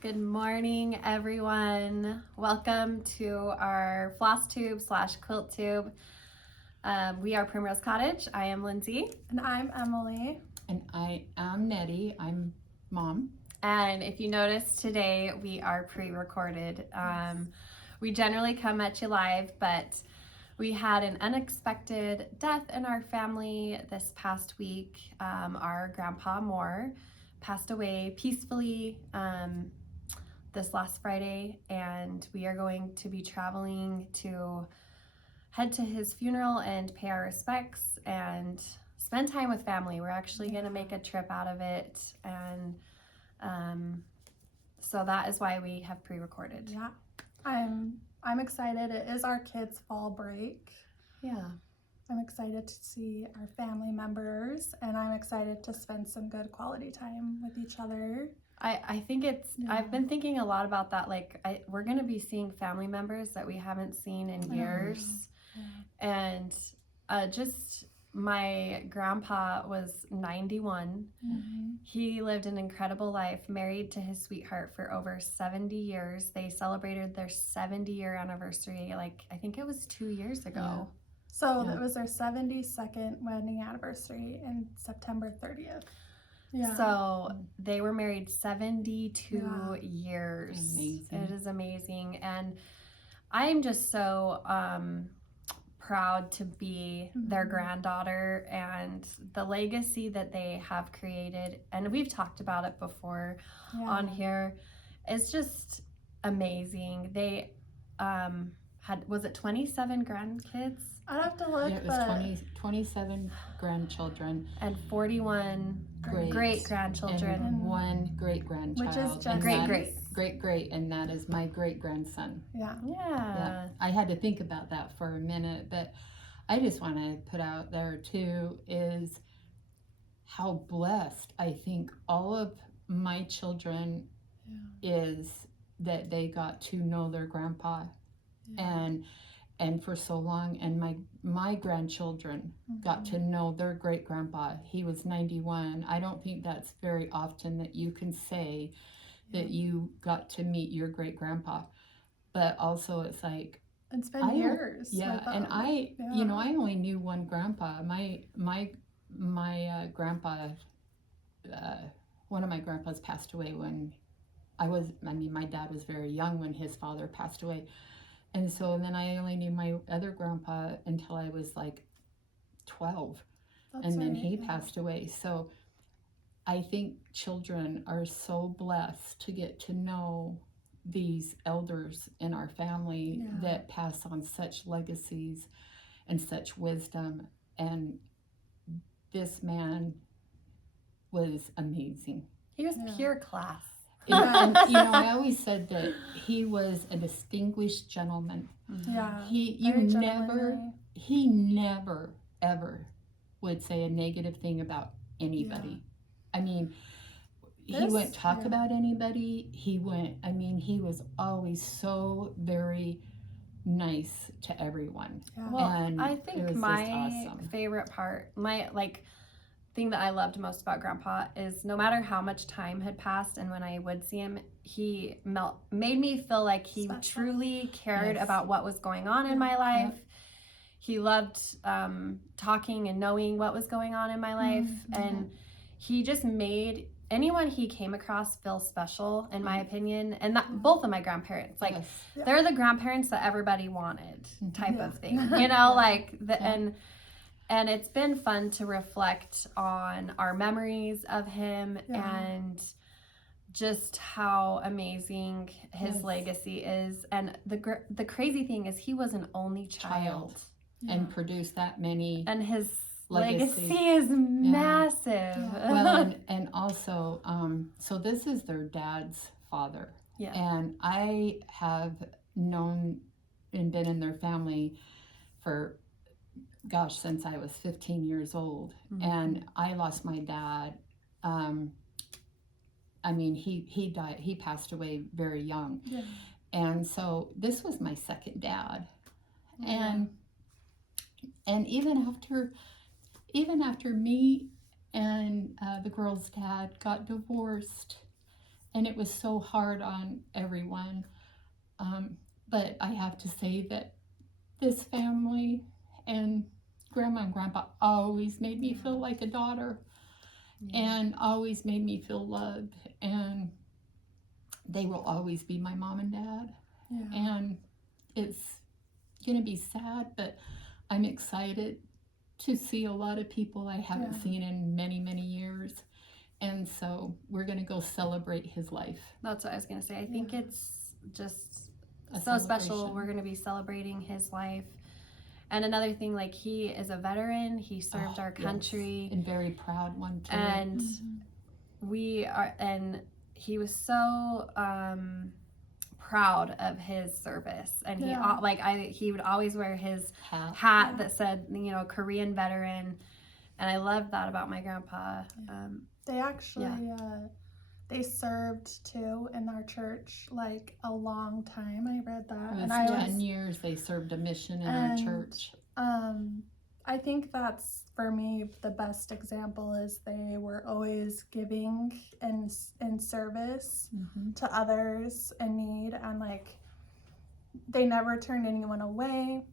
Good morning, everyone. Welcome to our Flosstube / Quilttube. We are Primrose Cottage. I am Lindsay. And I'm Emily. And I am Nettie. I'm Mom. And if you notice today, we are pre-recorded. We generally come at you live, but we had an unexpected death in our family this past week. Our grandpa Moore passed away peacefully this last Friday, and we are going to be traveling to head to his funeral and pay our respects and spend time with family. We're actually going to make a trip out of it, and so that is why we have pre-recorded. Yeah, I'm excited. It is our kids' fall break. Yeah. I'm excited to see our family members, and I'm excited to spend some good quality time with each other. I think it's, I've been thinking a lot about that. Like, we're going to be seeing family members that we haven't seen in years. And just my grandpa was 91. He lived an incredible life, married to his sweetheart for over 70 years. They celebrated their 70-year anniversary, like, I think it was 2 years ago. So it was their 72nd wedding anniversary in September 30th. Yeah. So they were married 72 years. Amazing. It is amazing. And I'm just so proud to be their granddaughter, and the legacy that they have created. And we've talked about it before on here. It's just amazing. They had, was it 27 grandkids? I'd have to look. Yeah, it was 27 grandchildren and 41 great grandchildren, and one great grandchild, which is just great, and that is my great grandson. Yeah. I had to think about that for a minute, but I just want to put out there too is how blessed I think all of my children is that they got to know their grandpa and for so long, and my grandchildren got to know their great grandpa. He was 91. I don't think that's very often that you can say that you got to meet your great grandpa, but also it's like it's been years. And I only knew one grandpa. My grandpa, one of my grandpas passed away when my dad was very young when his father passed away. And so then I only knew my other grandpa until I was like 12. Then he passed away. So I think children are so blessed to get to know these elders in our family that pass on such legacies and such wisdom. And this man was amazing. He was pure class. And I always said that he was a distinguished gentleman. He never ever would say a negative thing about anybody. I mean, he wouldn't talk about anybody. He was always so very nice to everyone. Well, and I think my favorite part, thing that I loved most about Grandpa is no matter how much time had passed, and when I would see him, he made me feel like he truly cared about what was going on in my life. He loved talking and knowing what was going on in my life, and he just made anyone he came across feel special, in my opinion. And that both of my grandparents, they're the grandparents that everybody wanted, type of thing, And it's been fun to reflect on our memories of him and just how amazing his legacy is. And the crazy thing is he was an only child. And produced that many. And his legacy is massive. Well, and also, so this is their dad's father. And I have known and been in their family for since I was 15 years old. And I lost my dad. He died, he passed away very young. And so this was my second dad. And even after me and the girl's dad got divorced, and it was so hard on everyone. But I have to say that this family and Grandma and Grandpa always made me feel like a daughter, and always made me feel loved, and they will always be my mom and dad. And it's gonna be sad, but I'm excited to see a lot of people I haven't seen in many, many years. And so we're gonna go celebrate his life. That's what I was gonna say. I think it's just so special. We're gonna be celebrating his life. And another thing, like, he is a veteran. He served our country. And very proud one too. And he was so proud of his service. And he would always wear his hat that said, you know, Korean veteran. And I love that about my grandpa. They actually, they served too in our church, like, a long time. I read that. It was 10 years they served a mission in our church. I think that's, for me, the best example is they were always giving and in service to others in need. And, like, they never turned anyone away.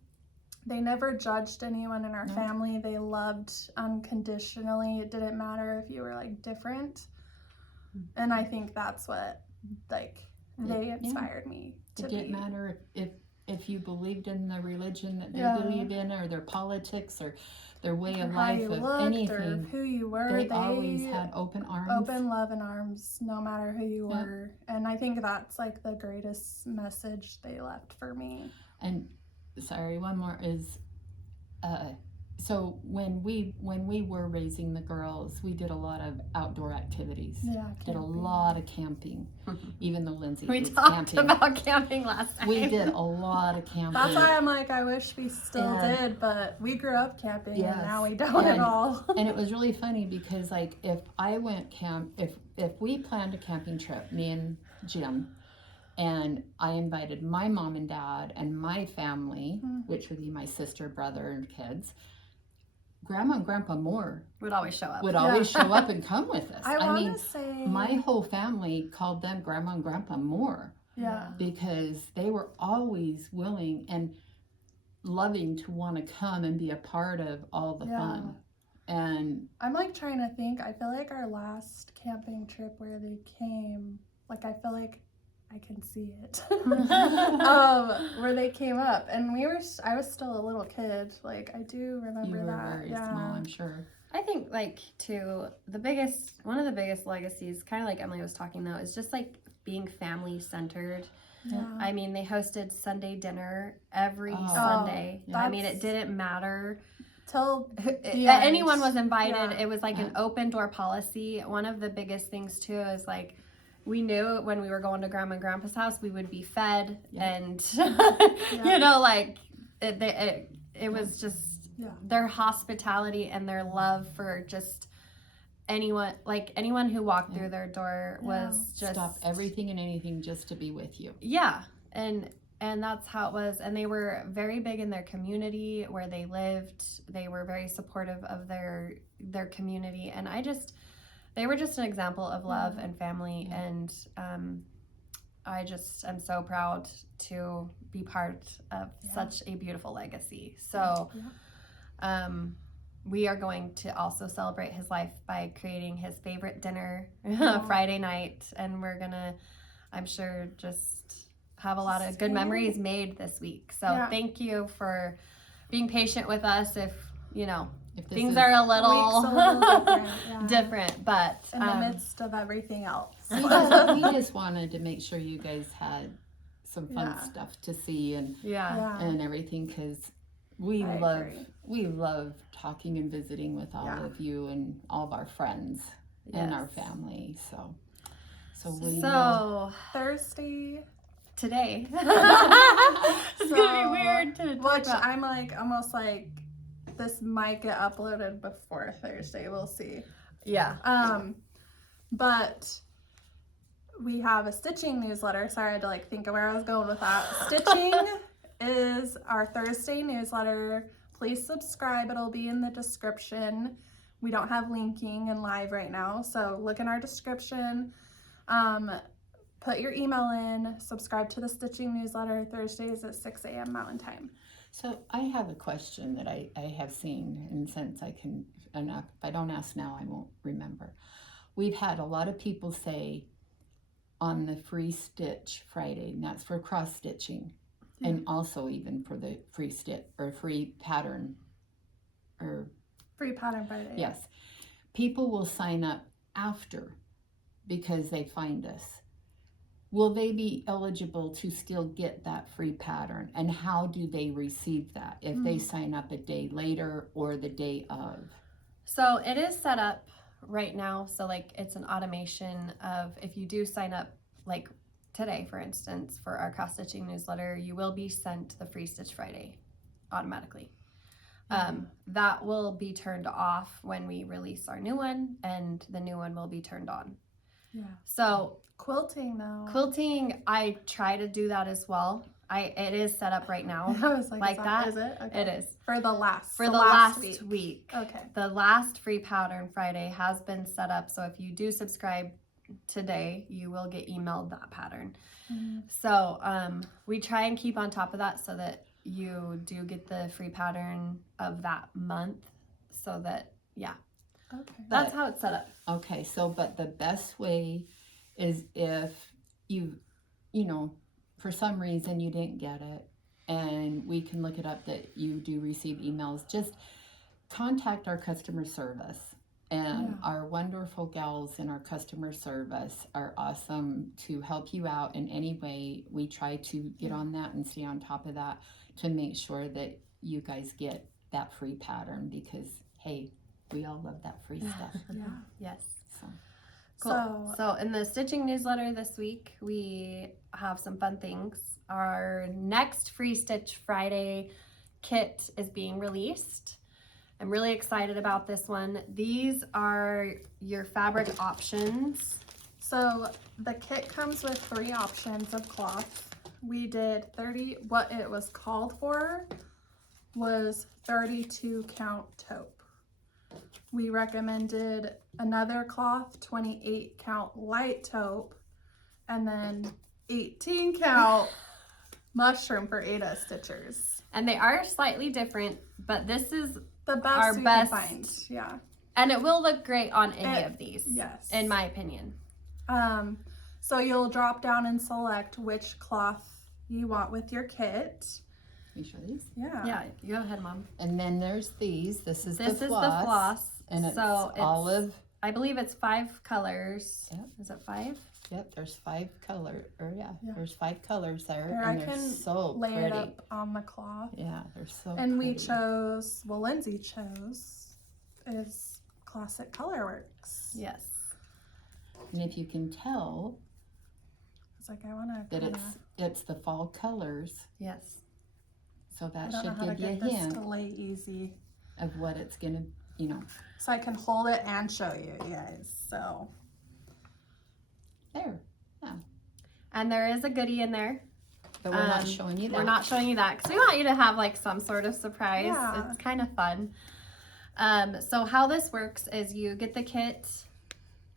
They never judged anyone in our family. They loved unconditionally. It didn't matter if you were, like, different. And I think that's what, like, they inspired me to be. It didn't matter if you believed in the religion that they believed in, or their politics, or their way of life, you of looked, anything. or who you were. They always had open arms. Open love and arms, no matter who you were. And I think that's, like, the greatest message they left for me. And sorry, one more is, so when we were raising the girls, we did a lot of outdoor activities. Did a lot of camping. Even though Lindsay was camping. About camping last time. We did a lot of camping. That's why I'm like, I wish we still did, but we grew up camping and now we don't at all. And it was really funny because, like, if I went if we planned a camping trip, me and Jim, and I invited my mom and dad and my family, which would be my sister, brother, and kids, Grandma and Grandpa Moore would always show up. Would always show up and come with us. I mean, say, my whole family called them Grandma and Grandpa Moore. Because they were always willing and loving to want to come and be a part of all the fun. And I'm, like, trying to think. I feel like our last camping trip where they came, like, I feel like I can see it. Where they came up, and I was still a little kid. Like, I do remember that. Very small, I'm sure. I think, like, too, one of the biggest legacies, kind of like Emily was talking though, is just, like, being family centered. I mean, they hosted Sunday dinner every Sunday. I mean, it didn't matter till anyone was invited. It was like an open door policy. One of the biggest things too is, like, we knew when we were going to Grandma and Grandpa's house, we would be fed, and you know, like, it was just their hospitality and their love for just anyone who walked through their door was just stop everything and anything just to be with you. And that's how it was. And they were very big in their community where they lived. They were very supportive of their community, and they were just an example of love and family. And I just am so proud to be part of such a beautiful legacy. So we are going to also celebrate his life by creating his favorite dinner Friday night. And we're going to, I'm sure, just have a lot of good memories made this week. So thank you for being patient with us if things are a little different, but in the midst of everything else. We just wanted to make sure you guys had some fun stuff to see and everything, because we love talking and visiting with all of you and all of our friends and our family. So Thursday today it's gonna be weird to talk about. I'm like almost like this might get uploaded before Thursday. We'll see. But we have a stitching newsletter. Sorry, I had to think of where I was going with that. Stitching is our Thursday newsletter. Please subscribe. It'll be in the description. We don't have linking in live right now, so look in our description. Put your email in, subscribe to the stitching newsletter Thursdays at 6 a.m. Mountain Time. So I have a question that I have seen, and since I can, and if I don't ask now, I won't remember. We've had a lot of people say on the free stitch Friday, and that's for cross stitching, and also even for the free stitch or free pattern or Free Pattern Friday. yes, people will sign up after because they find us. Will they be eligible to still get that free pattern? And how do they receive that if they sign up a day later or the day of? So it is set up right now. So like it's an automation of if you do sign up like today, for instance, for our cross stitching newsletter, you will be sent the free Stitch Friday automatically. That will be turned off when we release our new one, and the new one will be turned on. Yeah. So Quilting though. quilting, I try to do that as well. It is set up right now. I was like that. Is it? Okay. It is. For the last last week. week. Okay. The last free pattern Friday has been set up. So if you do subscribe today, you will get emailed that pattern. So we try and keep on top of that so that you do get the free pattern of that month. So that, Okay. that's how it's set up. Okay, so but the best way is if you know, for some reason you didn't get it, and we can look it up that you do receive emails, just contact our customer service. And our wonderful gals in our customer service are awesome to help you out in any way. We try to get on that and stay on top of that to make sure that you guys get that free pattern because, hey, we all love that free stuff. Yes. So. Cool. So in the stitching newsletter this week, we have some fun things. Our next Free Stitch Friday kit is being released. I'm really excited about this one. These are your fabric options. So the kit comes with 3 options of cloth. We did 30, what it was called for was 32 count taupe. We recommended another cloth, 28 count light taupe, and then 18 count mushroom for Ada stitchers. And they are slightly different, but this is The best our we best. can find. Yeah. And it will look great on any of these. Yes. In my opinion. So you'll drop down and select which cloth you want with your kit. Can you show these? Yeah, go ahead, Mom. And then there's these. This is This the is floss. the floss. And it's so olive. I believe it's 5 colors. Yep. Is it 5? Yep, there's 5 color, or Yeah. there's 5 colors there, Here, and I they're can so lay pretty. it up on the cloth. Yeah, they're so And pretty. we chose, well, Lindsay chose, is Classic Colorworks. Yes. And if you can tell It's like I want that to. it's the fall colors, Yes. so I that don't know should how to give you a get this hint to lay easy, of what it's gonna, you know. so I can hold it and show you guys. So There. And there is a goodie in there. But we're not showing you that. We're not showing you that because we want you to have like some sort of surprise. Yeah. It's kind of fun. So how this works is you get the kit,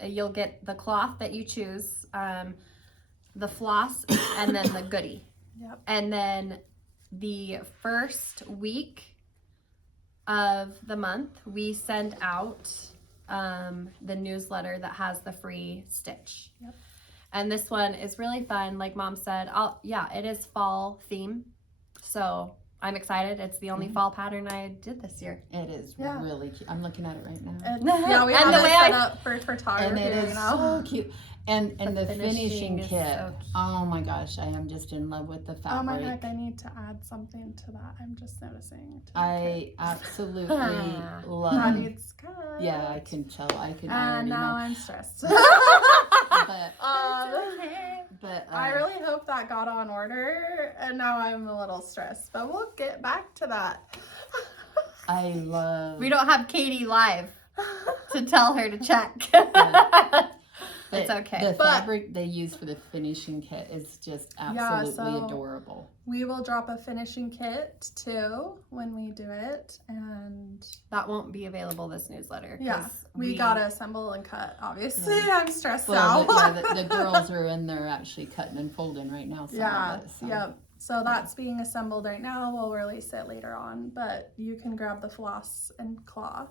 you'll get the cloth that you choose, the floss, and then the goodie. Yep. And then the first week of the month, we send out the newsletter that has the free stitch. Yep. And this one is really fun. Like Mom said, it is fall theme. So I'm excited. It's the only fall pattern I did this year. It is Yeah. really cute. I'm looking at it right now. And, yeah, we And have the it way set I- up for photography. And it is you know? so cute. And the finishing is kit. so cute. Oh my gosh, I am just in love with the fabric. Oh my heck, I need to add something to that. I'm just noticing. to the I absolutely kit. love That it. needs cut. Yeah, I can tell. I can And already now know. I'm stressed. But I really hope that got on order, and now I'm a little stressed. But we'll get back to that. I love. We don't have Katie live to tell her to check. It's okay. The fabric they use for the finishing kit is just absolutely adorable. We will drop a finishing kit too when we do it, and that won't be available this newsletter. Yeah, we gotta assemble and cut. Obviously, I'm stressed out. The girls are in there actually cutting and folding right now. Yep. So that's being assembled right now. We'll release it later on, but you can grab the floss and cloth.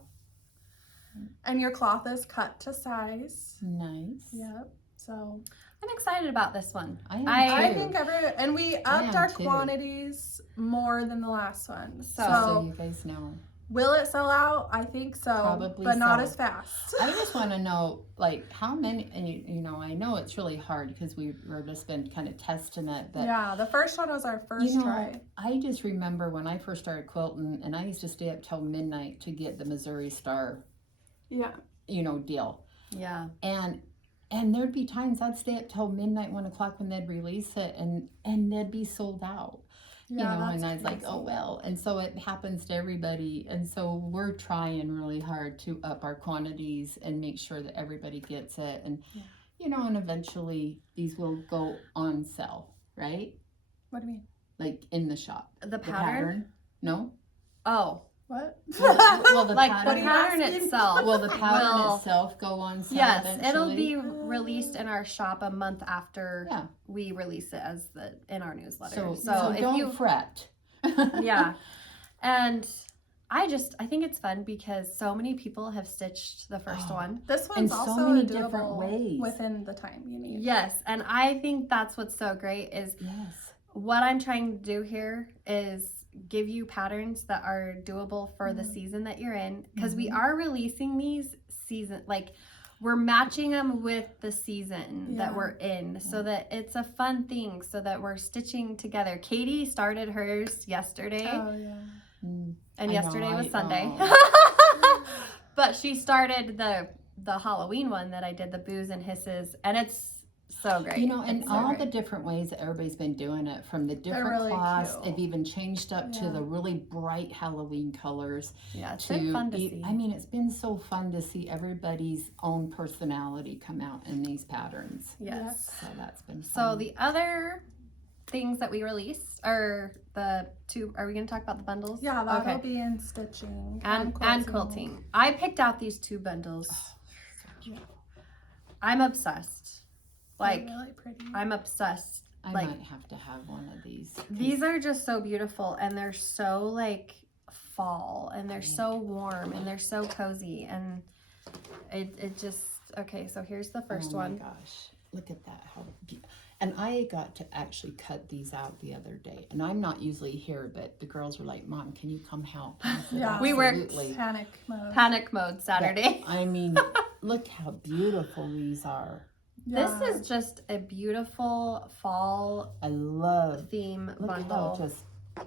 And your cloth is cut to size. Nice. Yep. So I'm excited about this one. I think and we upped our quantities more than the last one. So you guys know. Will it sell out? I think so, probably, but not as fast. I just want to know, like, how many, and you know, I know it's really hard because we've just been kind of testing it. But yeah, the first one was our first try. I just remember when I first started quilting, and I used to stay up till midnight to get the Missouri Star, deal. Yeah. And there'd be times I'd stay up till midnight, 1 o'clock when they'd release it, and they'd be sold out. Yeah, and I was like, oh, well. And so it happens to everybody. And so we're trying really hard to up our quantities and make sure that everybody gets it. And, and eventually these will go on sale, right? What do you mean? Like in the shop. The pattern? No? Oh. What? Well, the like pattern, the pattern itself. Will the pattern itself go on sale eventually? It'll be released in our shop a month after we release it in our newsletter. So if don't fret. Yeah. And I think it's fun because so many people have stitched the first one. This one's also so many different ways within the time you need. Yes, and I think that's what's so great is what I'm trying to do here is give you patterns that are doable for the season that you're in, because we are releasing these we're matching them with the season that we're in, so that it's a fun thing, so that we're stitching together. Katie started hers yesterday. Oh yeah. And yesterday was Sunday. But she started the Halloween one that I did, the boos and hisses, and it's so great. And all the different ways that everybody's been doing it, from the different cloths, they've even changed up to the really bright Halloween colors. Yeah, it's been fun to see. I mean, it's been so fun to see everybody's own personality come out in these patterns. Yes. So that's been fun. So the other things that we released are the two. Are we going to talk about the bundles? Yeah, that'll be in stitching and quilting. I picked out these two bundles. I'm obsessed. Like, really pretty. I'm obsessed. I might have to have one of these. These are just so beautiful, and they're so fall, and they're so warm, and they're so cozy, and it just so here's the first one. Oh my gosh, look at that! And I got to actually cut these out the other day, and I'm not usually here, but the girls were like, "Mom, can you come help?" Yeah, we worked panic mode Saturday. But, I mean, look how beautiful these are. Yeah. This is just a beautiful fall theme bundle. How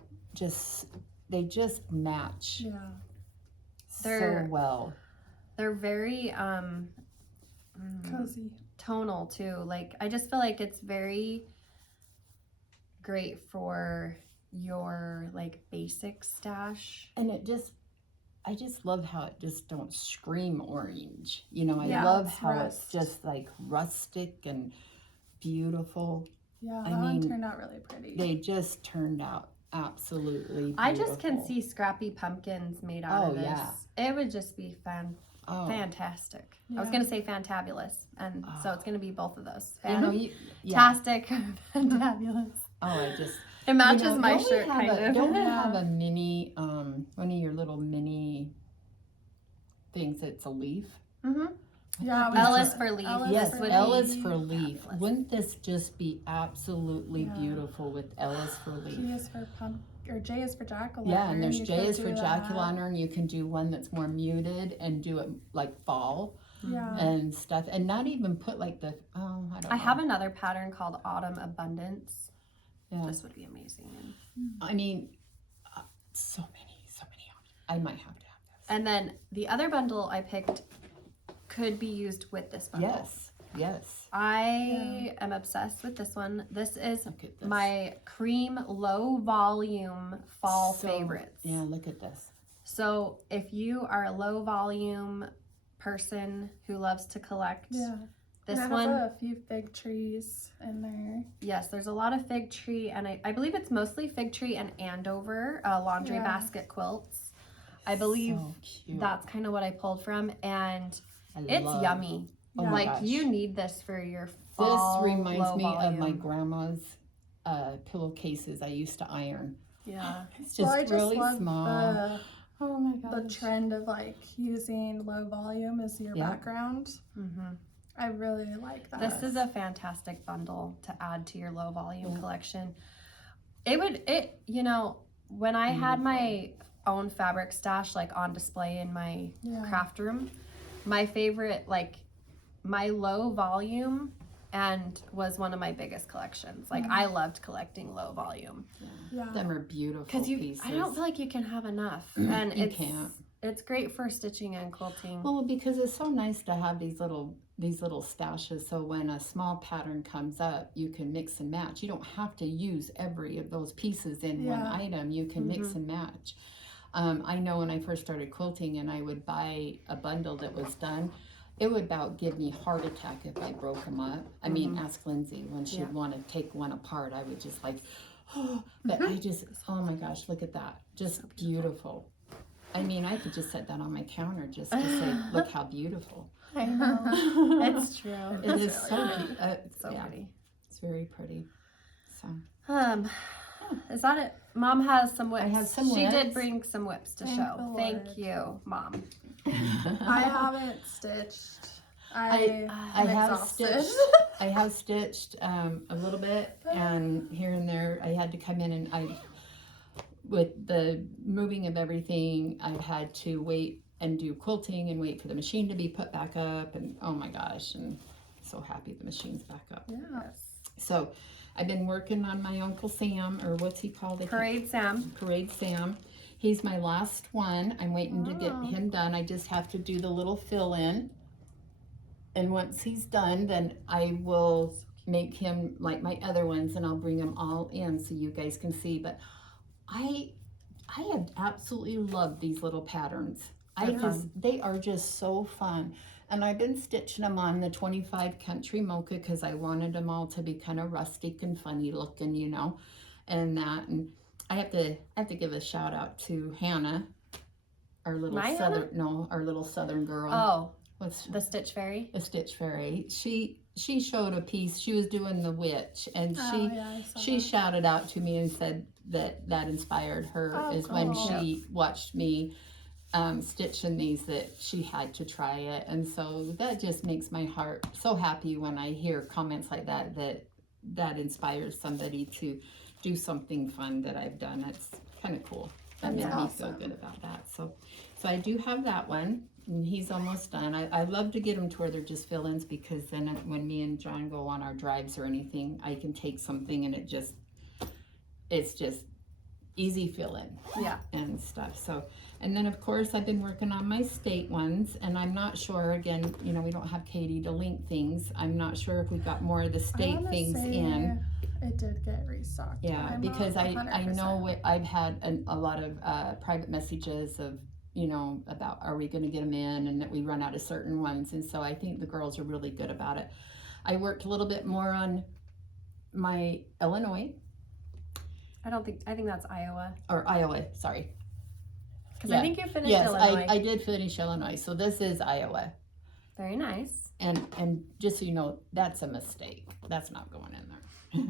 they just match so well. They're very cozy, tonal too. Like, I just feel like it's very great for your basic stash. And I just love how it just don't scream orange. I love how it's just rustic and beautiful. Yeah, that one turned out really pretty. They just turned out absolutely beautiful. I just can see scrappy pumpkins made out of this. Yeah. It would just be fantastic. Yeah. I was going to say fantabulous, and so it's going to be both of those. Fantastic, fantabulous. It matches my shirt, kind of. Don't we have a mini, one of your little mini things that's a leaf? Mm-hmm. Yeah. L is for leaf. Yes, L is for leaf. Wouldn't this just be absolutely beautiful with L is for leaf? J is for J is for jack-o'-lantern. Yeah, and there's J is for jack-o'-lantern. You can do one that's more muted and do it like fall. Yeah. And stuff. And not even put I don't know. I have another pattern called Autumn Abundance. Yeah. This would be amazing. I mean, so many options. I might have to have this. And then the other bundle I picked could be used with this bundle. Yes. I am obsessed with this one. This is my cream low volume fall favorites. Yeah, look at this. So if you are a low volume person who loves to collect This it has one, a few fig trees in there. yes, there's a lot of fig tree, and I believe it's mostly fig tree and Andover laundry basket quilts. I believe So cute. that's kind of what I pulled from, and I it's love- yummy. Oh my Like gosh. you need this for your This fall reminds low me of my volume. grandma's pillowcases I used to iron. Yeah. It's just I just really love small. Oh my the gosh. trend of like using low volume as your background. Mm-hmm. I really like that. This is a fantastic bundle to add to your low volume collection. You know, when I had my own fabric stash like on display in my craft room, my favorite, like my low volume and was one of my biggest collections. Like I loved collecting low volume. Yeah. Them are beautiful Because pieces. I don't feel like you can have enough. And You can't. It's great for stitching and quilting. Well, because it's so nice to have these little stashes, so when a small pattern comes up, you can mix and match. You don't have to use every of those pieces in one item. You can mix and match. I know when I first started quilting and I would buy a bundle that was done, it would about give me a heart attack if I broke them up. I mean, ask Lindsay when she'd want to take one apart. I would just like, oh, but I just, oh my gosh, look at that. Just beautiful. I mean, I could just set that on my counter just to say, look how beautiful. I know. It's true. It is so pretty. It's very pretty. So. Is that it? Mom has some whips. I have some She whips. did bring some whips to Thank show. the Thank Lord. you, Mom. I haven't stitched. I have stitched a little bit, and here and there I had to come in, and with the moving of everything, I've had to wait and do quilting and wait for the machine to be put back up, and oh my gosh, and so happy the machine's back up. Yes. So I've been working on my Uncle Sam, or what's he called? Parade Sam. Parade Sam. He's my last one. I'm waiting to get him done. I just have to do the little fill in. And once he's done, then I will make him like my other ones, and I'll bring them all in so you guys can see. But I have absolutely loved these little patterns. They are just so fun. And I've been stitching them on the 25 Country Mocha because I wanted them all to be kind of rustic and funny looking, you know, and that. And I have to give a shout out to Hannah, our little our little southern girl. Oh, what's the Stitch Fairy? The Stitch Fairy. She showed a piece. She was doing the witch, and she shouted out to me and said that inspired her when she watched me stitching these, that she had to try it. And so that just makes my heart so happy when I hear comments like that inspires somebody to do something fun that I've done. It's kind of cool. That made me feel good about that. So I do have that one, and he's almost done. I love to get them to where they're just fill-ins, because then when me and John go on our drives or anything, I can take something and it's just easy fill-in and stuff. So, and then of course I've been working on my state ones, and I'm not sure, again, you know, we don't have Katie to link things. I'm not sure if we've got more of the state things in. It did get restocked. Yeah, because I know I've had a lot of private messages of, you know, about are we going to get them in, and that we run out of certain ones. And so I think the girls are really good about it. I worked a little bit more on my Illinois. I think that's Iowa. Or Iowa, sorry. Because I think you finished Illinois. Yes, I did finish Illinois. So this is Iowa. Very nice. And just so you know, that's a mistake. That's not going in there.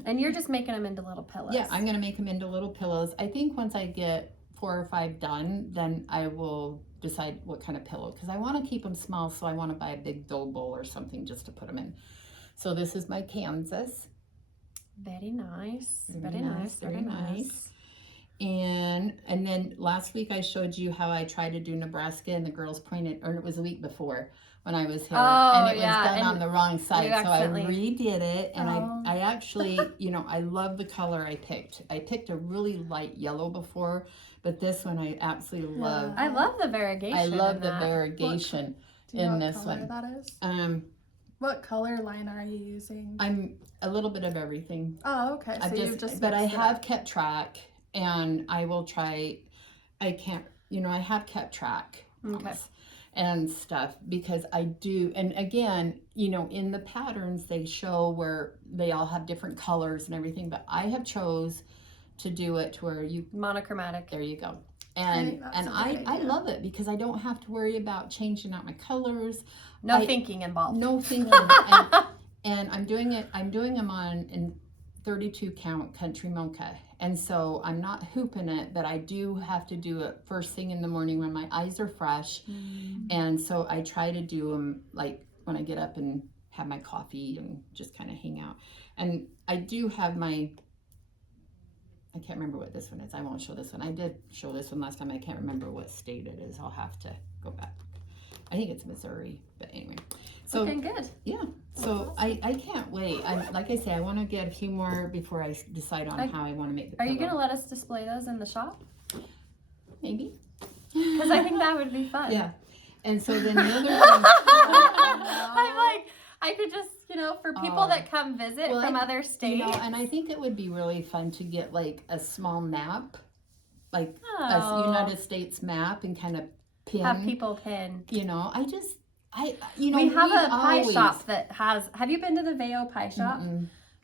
And you're just making them into little pillows. Yeah, I'm going to make them into little pillows. I think once I get 4 or 5 done, then I will decide what kind of pillow, because I want to keep them small, so I want to buy a big dough bowl or something just to put them in. So this is my Kansas. Very nice. Very nice. And then last week I showed you how I tried to do Nebraska, and the girls pointed, or it was a week before when I was here, and it was done on the wrong side, so I redid it, and I actually, you know, I love the color I picked. I picked a really light yellow before, but this one I absolutely love. I love the variegation. I love the variegation in this one. What color that is? What color line are you using? I'm a little bit of everything. Oh, okay. So you've just but I have kept track, and I will try. I have kept track. Okay. and stuff, because I do, and again, you know, in the patterns they show where they all have different colors and everything, but I have chose to do it to where you monochromatic. There you go. And I love it because I don't have to worry about changing out my colors. No thinking involved. No thinking. and I'm doing them on in 32 count country mocha. And so I'm not hooping it, but I do have to do it first thing in the morning when my eyes are fresh. And so I try to do them like when I get up and have my coffee and just kind of hang out. And I do have I can't remember what this one is. I won't show this one. I did show this one last time. I can't remember what state it is. I'll have to go back. I think it's Missouri, but anyway. So looking good. Yeah. So awesome. I can't wait. Like I say, I want to get a few more before I decide on how I want to make the pillow. Are you going to let us display those in the shop? Maybe. Because I think that would be fun. Yeah. And so then the other thing. I'm like, I could just, you know, for people that come visit from other states. You know, and I think it would be really fun to get like a small map, like a United States map, and kind of pin. Have people pin. You know, we have a pie shop that has, have you been to the Veo pie shop?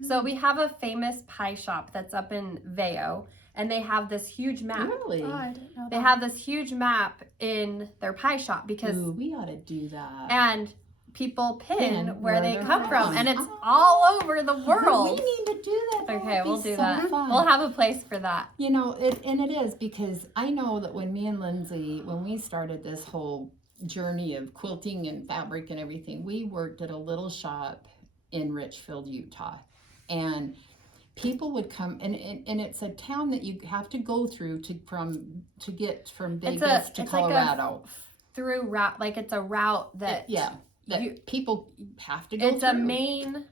So we have a famous pie shop that's up in Veo, and they have this huge map. Really? Oh, I didn't know that. They have this huge map in their pie shop because we ought to do that. And people pin where they come from, and it's all over the world. We need to do that. Okay, we'll do that. We'll have a place for that. You know, and it is, because I know that when me and Lindsay, when we started this whole journey of quilting and fabric and everything, we worked at a little shop in Richfield, Utah, and people would come, and it's a town that you have to go through to get from Vegas to Colorado. Like it's a route that people have to go It's through. a main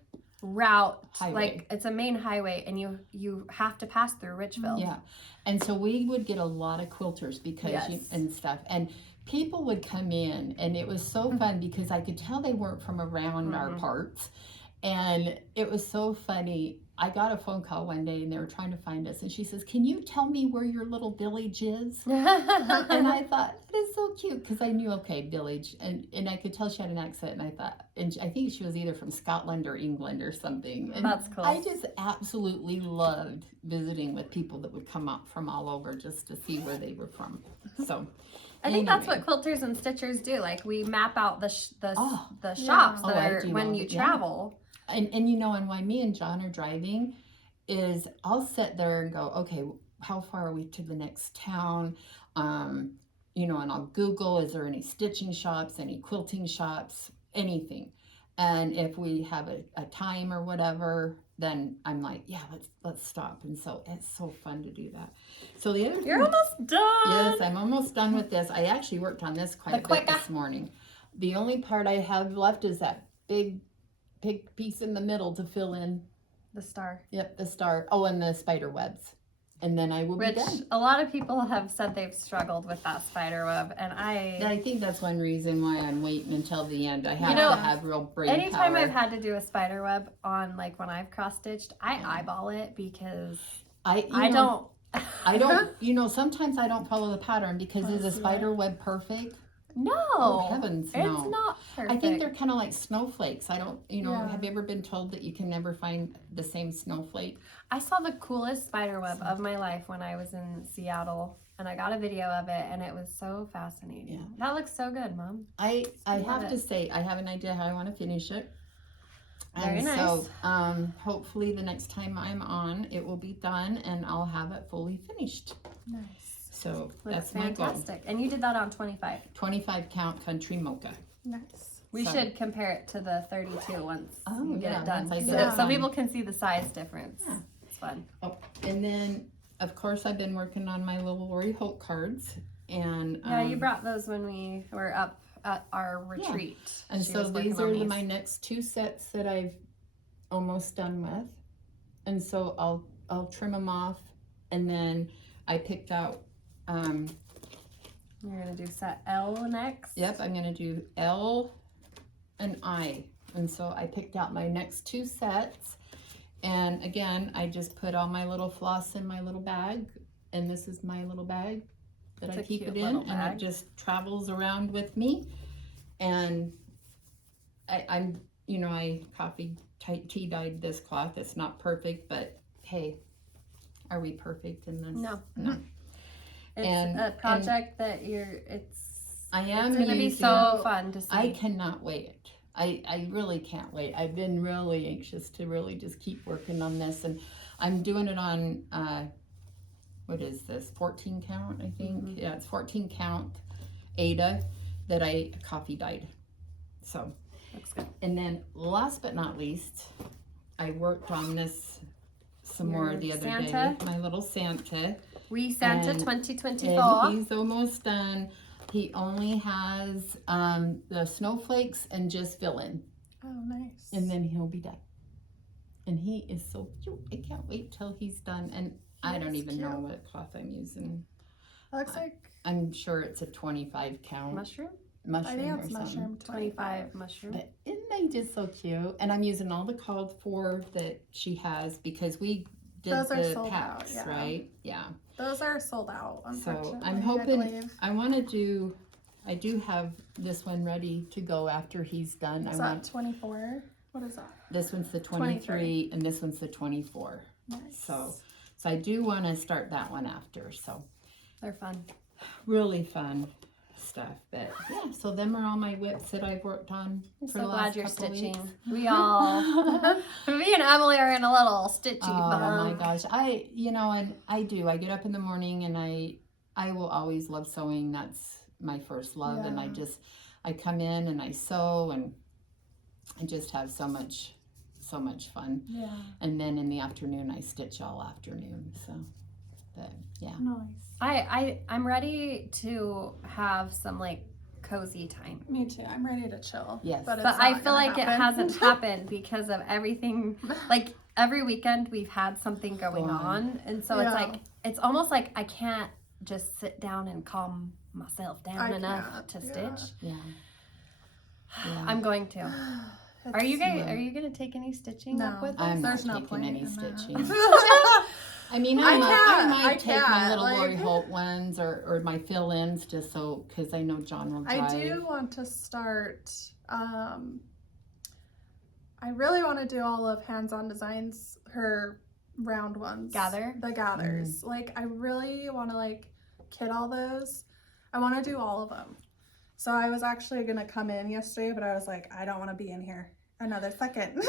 route, Highway. like it's a main highway, and you have to pass through Richfield. Yeah, and so we would get a lot of quilters and stuff, and people would come in, and it was so fun because I could tell they weren't from around our parts, and it was so funny. I got a phone call one day, and they were trying to find us, and she says, "Can you tell me where your little village is?" And I thought, that is so cute, because I knew, okay, village, and I could tell she had an accent, and I thought, and I think she was either from Scotland or England or something. And that's cool. I just absolutely loved visiting with people that would come up from all over just to see where they were from. So I think that's what quilters and stitchers do. Like, we map out the shops that are when you travel. And you know, and why me and John are driving is I'll sit there and go, okay, how far are we to the next town? You know, and I'll Google, is there any stitching shops, any quilting shops, anything. And if we have a time or whatever, then I'm like, yeah, let's stop. And so it's so fun to do that. So the other You're almost done. Yes, I'm almost done with this. I actually worked on this quite a bit this morning. The only part I have left is that big piece in the middle to fill in. The star. Yep, the star. Oh, and the spider webs. And then I will be done. Which a lot of people have said they've struggled with that spider web, and I think that's one reason why I'm waiting until the end. I have to have real brain power. Anytime I've had to do a spider web on, like, when I've cross stitched, I eyeball it because I don't. You know, sometimes I don't follow the pattern because is a spider web perfect? No. Oh, heavens, no. It's not perfect. I think they're kind of like snowflakes. I don't, you know, have you ever been told that you can never find the same snowflake? I saw the coolest spider web of my life when I was in Seattle, and I got a video of it, and it was so fascinating. Yeah. That looks so good, Mom. I have to say, I have an idea how I want to finish it. Very nice. So hopefully the next time I'm on, it will be done, and I'll have it fully finished. Nice. So that's my goal. Fantastic. And you did that on 25. 25 count country mocha. Nice. We should compare it to the 32 once you get it done. So some people can see the size difference. Yeah. It's fun. Oh, and then, of course, I've been working on my little Lori Holt cards. And you brought those when we were up at our retreat. Yeah. And so these are my next two sets that I've almost done with. And so I'll trim them off, and then I picked out you're gonna do set L next? Yep, I'm gonna do L and I. And so I picked out my next two sets. And again, I just put all my little floss in my little bag. And this is my little bag that I keep it in. And it just travels around with me. And I'm, you know, I tea dyed this cloth. It's not perfect, but hey, are we perfect in this? No. No. It's a project that I am it's gonna be so fun to see. I cannot wait. I really can't wait. I've been really anxious to really just keep working on this, and I'm doing it on what is this, 14 count, I think. Mm-hmm. Yeah, it's 14 count Ada that I coffee dyed. So Looks good. and then last but not least, I worked on this some Your more the other Santa? day. My little Santa. Santa And- 2024. And he's almost done. He only has the snowflakes and just fill in. Oh, nice. And then he'll be done. And he is so cute. I can't wait till he's done. And I don't even know what cloth I'm using. It looks like I'm sure it's a 25 count Mushroom? I think or it's something. mushroom 25 mushroom. But isn't they just so cute? And I'm using all the called for that she has because we did Those are the sold out, packs, yeah. right? Yeah. those are sold out, unfortunately. So I'm I hoping, believe. I do have this one ready to go after he's done. Is that 24? What is that? This one's the 23 and this one's the 24. Nice. So I do want to start that one after. So They're fun. really fun stuff. But yeah, so them are all my whips that I've worked on I'm for so the glad last you're couple stitching. weeks. We all, me and Emily are in a little stitchy Oh my bug. gosh. And I do. I get up in the morning and I will always love sewing. That's my first love. And I come in and I sew and I just have so much fun. Yeah. And then in the afternoon, I stitch all afternoon. So, but yeah. Nice. I'm ready to have some like cozy time. Me too. I'm ready to chill. Yes. But, But it's I not feel gonna like it happen. hasn't happened because of everything. Like every weekend we've had something going on. And so it's like, it's almost like I can't just sit down and calm myself down enough to stitch. Yeah. I'm going to. Are you gonna take any stitching No. up with us? I'm not There's no taking point any in stitching. that. I mean, I might take my can't, little like- Lori Holt ones or my fill-ins just so, because I know John will drive. I do want to start, I really want to do all of Hands-On Designs, her round ones. The gathers. Like, I really want to, like, kit all those. I want to do all of them. So I was actually going to come in yesterday, but I was like, I don't want to be in here another second.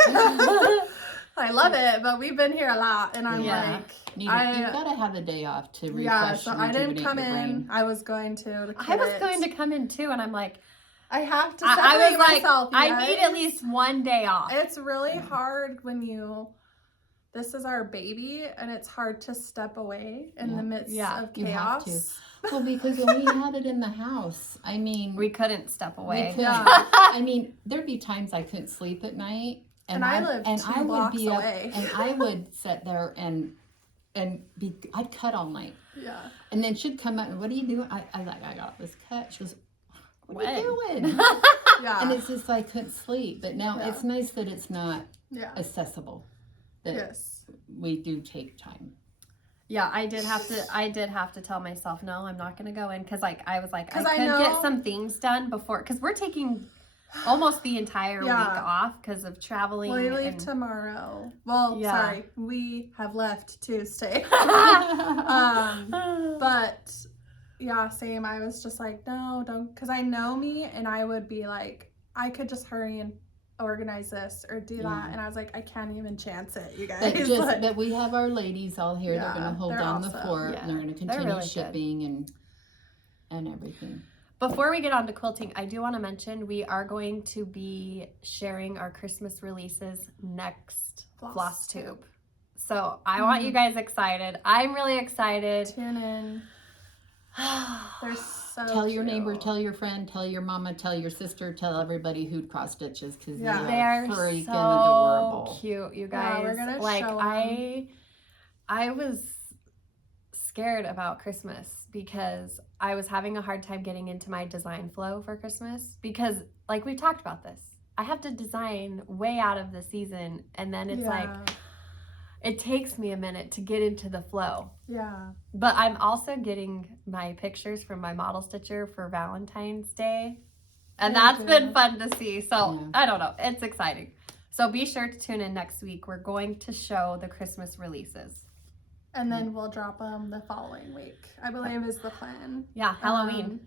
I love it, but we've been here a lot, and I'm like, you've got to have a day off to refresh. yeah, so and I didn't rejuvenate come your in. brain. I was going to I was going to come in too, and I'm like, I have to I separate was like, myself, you I need guys. at least one day off. It's really hard when this is our baby, and it's hard to step away in the midst of You have to. chaos. Well, because when we had it in the house, I mean, We couldn't step away. I mean, there'd be times I couldn't sleep at night, And I lived 2 blocks away. and I would sit there and I'd cut all night, Yeah. and then she'd come up and, what are you doing? I got this cut. She was, what are you doing? Yeah. And it's just I couldn't sleep. But now it's nice that it's not Yeah. accessible. That Yes. we do take time. Yeah, I did have to tell myself, no, I'm not going to go in. Because I was like, I 'Cause could I know- get some things done before. Because we're taking almost the entire week off because of traveling. We leave tomorrow. Well, sorry. We have left Tuesday. But yeah, same. I was just like, no, don't. Because I know me, and I would be like, I could just hurry and organize this or do that. And I was like, I can't even chance it, you guys. But we have our ladies all here. They're going to hold they're down the awesome. fort, and they're going to continue really shipping and everything. Before we get on to quilting, I do want to mention we are going to be sharing our Christmas releases next Flosstube. So I want you guys excited. I'm really excited. Tune in. They're so Tell your neighbor, cute. tell your friend, tell your mama, tell your sister, tell everybody who'd cross stitches because They they are are freaking so adorable. cute, you Yeah, guys. we're gonna like show I was scared about Christmas because I was having a hard time getting into my design flow for Christmas because like we talked about this. I have to design way out of the season and then it's like it takes me a minute to get into the flow. Yeah. But I'm also getting my pictures from my model stitcher for Valentine's Day And that's been fun to see. So I don't know. It's exciting. So be sure to tune in next week. We're going to show the Christmas releases. And then we'll drop them the following week, I believe is the plan. Yeah, Halloween.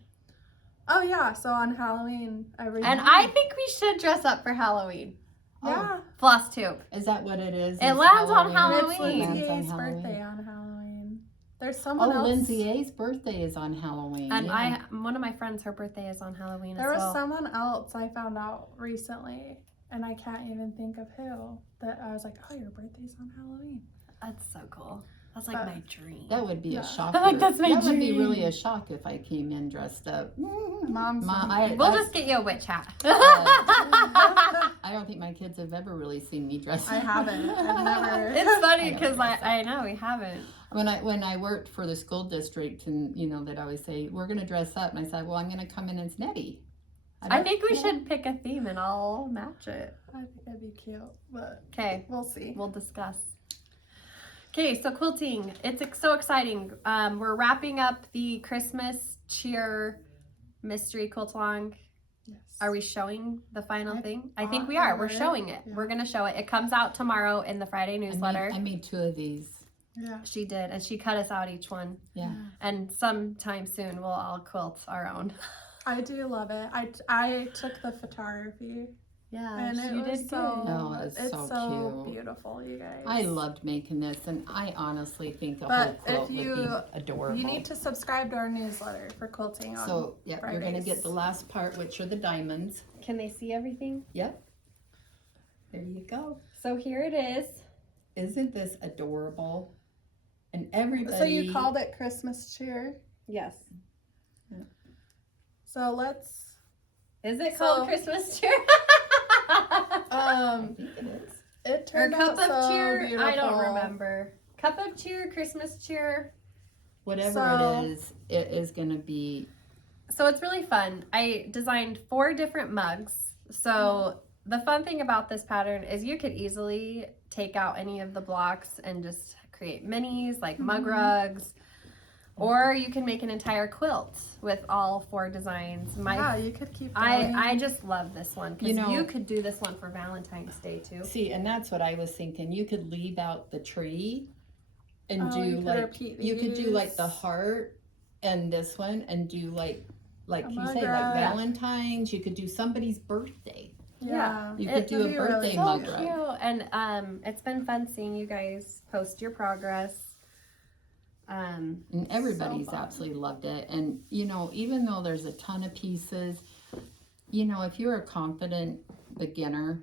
Oh yeah, so on Halloween And I think we should dress up for Halloween. Yeah. Flosstube. Is that what it is? It lands on Halloween. It's Lindsay A's birthday on Halloween. There's someone else. Lindsay A's birthday is on Halloween. And one of my friends, her birthday is on Halloween There as well. was someone else I found out recently, and I can't even think of who, that I was like, oh, your birthday's on Halloween. That's so cool. That's like my dream. That would be a shock. I like that's my That dream. would be really a shock if I came in dressed up. We'll just get you a witch hat. I don't think my kids have ever really seen me dressed I up. haven't. I've never. It's funny because I know we haven't. When I worked for the school district, and they'd always say, we're going to dress up. And I said, well, I'm going to come in as Nettie. I think we should pick a theme and I'll match it. I think that'd be cute, but Okay. we'll see. We'll discuss. Okay, so quilting. It's so exciting. We're wrapping up the Christmas cheer mystery quilt along. Yes. Are we showing the final thing? I think we are. We're showing it. Yeah. We're going to show it. It comes out tomorrow in the Friday newsletter. I made 2 of these. Yeah. She did, and she cut us out each one. Yeah. And sometime soon we'll all quilt our own. I do love it. I took the photography. Yeah, And you it was did so, good. Oh, it's so cute. Beautiful, you guys. I loved making this, and I honestly think the But whole quilt if would be adorable. You need to subscribe to our newsletter for quilting on So, yeah, you're going to get the last part, which are the diamonds. Can they see everything? Yep. There you go. So here it is. Isn't this adorable? And everybody... So you called it Christmas cheer? Yes. So let's... Is it called Christmas cheer? I think it is. It Or turned cup out of so cheer? beautiful. I don't remember. Cup of cheer, Christmas cheer. Whatever it is going to be. So it's really fun. I designed 4 different mugs. So the fun thing about this pattern is you could easily take out any of the blocks and just create minis like mug rugs. Or you can make an entire quilt with all 4 designs. Yeah, you could keep going. I just love this one because you could do this one for Valentine's Day too. See, and that's what I was thinking. You could leave out the tree and do you could do like the heart and this one and do like you say, rug. like Valentine's. You could do somebody's birthday. Yeah. You could do a birthday mug rug. Cute. And it's been fun seeing you guys post your progress. And everybody's absolutely loved it. And, even though there's a ton of pieces, if you're a confident beginner,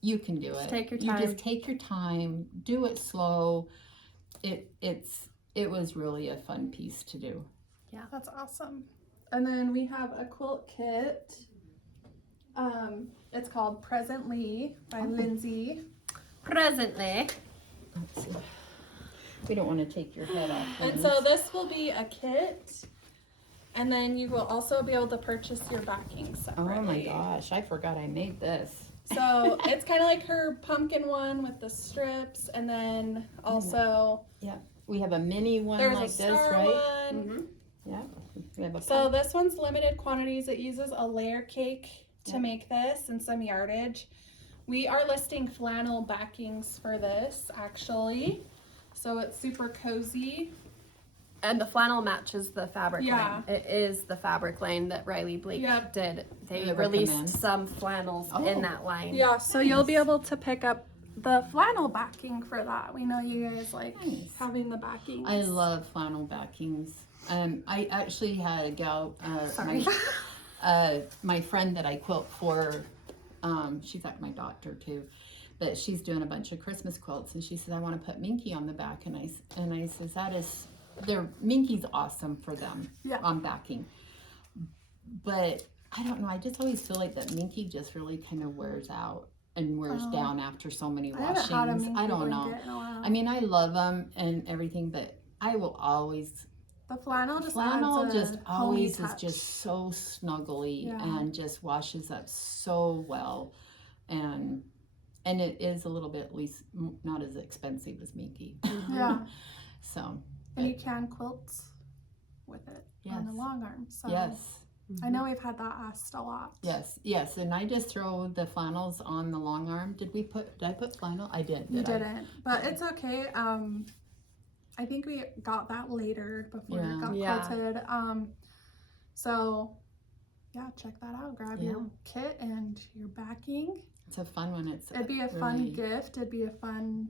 you can do it. Take your time. You just take your time, do it slow. It was really a fun piece to do. Yeah, that's awesome. And then we have a quilt kit. It's called Presently by Lindsay. Presently. Let's see. We don't want to take your head off. And so this will be a kit, and then you will also be able to purchase your backing separately. Oh my gosh, I forgot I made this. So it's kind of like her pumpkin one with the strips, and then also We have a mini one there's like a this, star right? one. Mm-hmm. Yeah. We have a So this one's limited quantities. It uses a layer cake to make this and some yardage. We are listing flannel backings for this actually. So it's super cozy. And the flannel matches the fabric Yeah. line. It is the fabric line that Riley Blake did. They I released recommend. some flannels in that line. Yeah, so you'll be able to pick up the flannel backing for that. We know you guys like having the backings. I love flannel backings. I actually had a gal, my friend that I quilt for, she's like my doctor too, but she's doing a bunch of Christmas quilts, and she says, I want to put Minky on the back, and I says, Minky's awesome for them on backing. But I don't know, I just always feel like that Minky just really kind of wears out and wears down after so many washings. I don't know. I mean, I love them and everything, but I will always... The flannel just always is just so snuggly and just washes up so well, and it is a little bit, at least not as expensive as Minky. Yeah. So. And you can quilt with it on the long arm. So. Yes. I know we've had that asked a lot. Yes, and I just throw the flannels on the long arm. Did I put flannel? I didn't. You didn't, but it's okay. I think we got that later before it got quilted. So yeah, check that out. Grab your kit and your backing. It's a fun one. It'd be a fun gift. It'd be a fun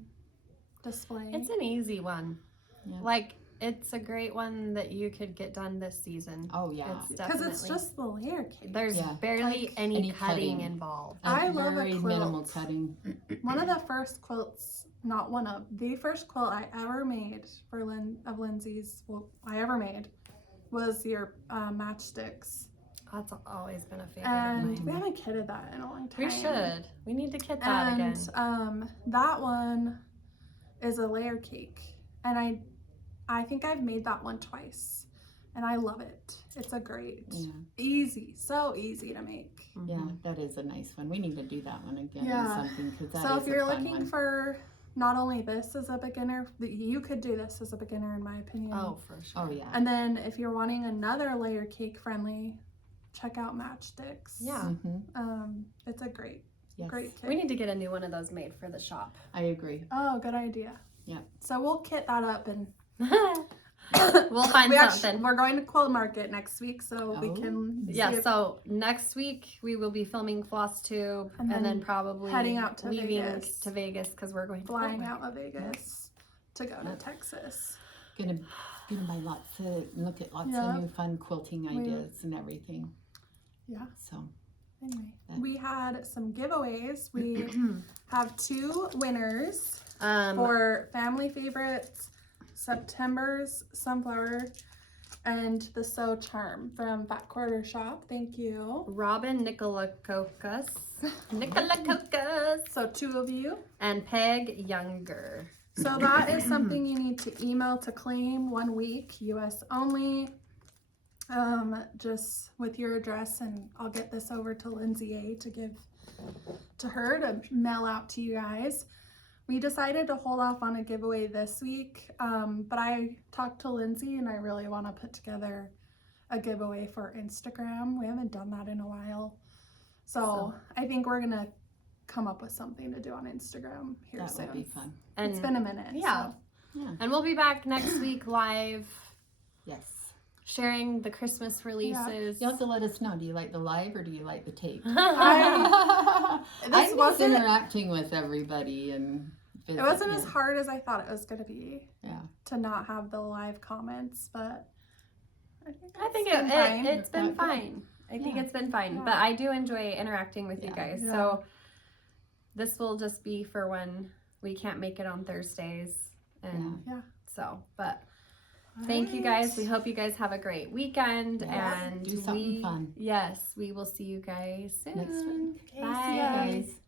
display. It's an easy one. Yeah. Like, it's a great one that you could get done this season. Oh yeah, because it's just the layer cake. There's barely any cutting involved. I love very a quilt. minimal cutting. One of the first quilts, not one of the first quilt I ever made for Lindsay's. Well, I ever made was your matchsticks. That's always been a favorite. And we haven't kitted that in a long time. We should. We need to kit that again. That one is a layer cake, and I think I've made that one twice, and I love it. It's a great, so easy to make. Yeah, that is a nice one. We need to do that one again or something, because that so is if you're a fun looking one. for not only this as a beginner, you could do this as a beginner in my opinion. Oh, for sure. Oh yeah. And then if you're wanting another layer cake friendly, check out matchsticks. Yeah. It's a great kit. We need to get a new one of those made for the shop. I agree. Oh, good idea. Yeah. So we'll kit that up and we'll find something. We're going to Quilt Market next week, so we can so next week we will be filming Flosstube and then probably heading out to Vegas because we're going flying out of Vegas to go to Texas. Gonna buy look at lots of new fun quilting ideas and everything. Yeah. So anyway, we had some giveaways. We have 2 winners for family favorites, September's Sunflower and the Sew Charm from Fat Quarter Shop. Thank you. Robin Nicolacokas. So 2 of you. And Peg Younger. So that is something you need to email to claim 1 week, US only. Just with your address, and I'll get this over to Lindsay A to give to her to mail out to you guys. We decided to hold off on a giveaway this week, but I talked to Lindsay and I really want to put together a giveaway for Instagram. We haven't done that in a while. So I think we're going to come up with something to do on Instagram here soon. That would be fun. And it's been a minute. Yeah. And we'll be back next week live. Yes. Sharing the Christmas releases. You have to let us know. Do you like the live or do you like the tape? I was interacting with everybody, and it wasn't as hard as I thought it was going to be. Yeah. To not have the live comments, but I think it's been fine. I think it's been fine, but I do enjoy interacting with you guys. Yeah. So this will just be for when we can't make it on Thursdays, and but. Thank you guys. We hope you guys have a great weekend and do something fun. Yes, we will see you guys soon. Next week. Bye. See you guys.